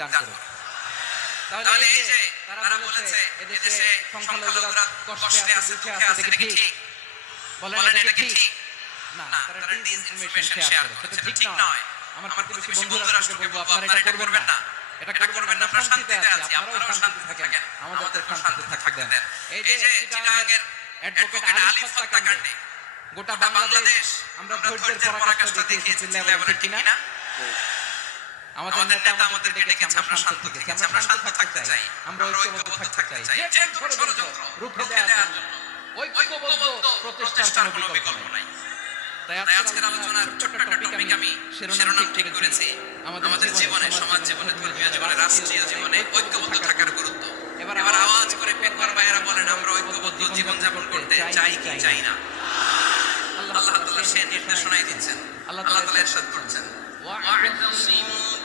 দান করুন। তাহলে এই যে তারা বলেছে এদেশে সংখ্যালঘুরা কষ্টে আছে দুঃখে আছে এটা কি ঠিক? বলেন এটা কি ঠিক? না তারা ডিসইনফরমেশন শেয়ার করে সেটা ঠিক নয়। আমার প্রতিবেশী বন্ধু রাষ্ট্রকে বলব আপনারা এটা করবেন না। এটা করবেন না আমরা শান্তিতে আছি আপনারাও শান্তিতে থাকেন। আমাদেরকে শান্তিতে থাকতে দেন। এই যে চিটাগাঙ্গের অ্যাডভোকেট আলিফ হত্যাকাণ্ডে গোটা বাংলাদেশ আমরা ধৈর্যের পরাকাষ্ঠা দেখিয়েছি লেভেল ঠিক আমাদের নেতা আমাদেরকে ডেকেছে আমরা শান্ত আমরা শান্ত থাকতে চাই। আমরা ঐক্যবদ্ধ থাকতে চাই। যে কোনো ষড়যন্ত্র রুখে দেওয়ার জন্য ঐক্যবদ্ধ প্রচেষ্টার কোনো বিকল্প নাই। তাই আজকের আলোচনার ছোট্ট একটা টপিক আমি শিরোনাম ঠিক করেছি। আমাদের জীবনে সমাজ জীবনে ধর্মীয় জীবনে রাষ্ট্রীয় জীবনে ঐক্যবদ্ধ থাকার গুরুত্ব। এবার আওয়াজ করে ভাইয়েরা বলেন আমরা ঐক্যবদ্ধ জীবন যাপন করতে চাই কি চাই না? আল্লাহ তাআলা সে নির্দেশনাই দিচ্ছেন আল্লাহ তাআলা ইরশাদ করছেন ওয়া'তাসিমু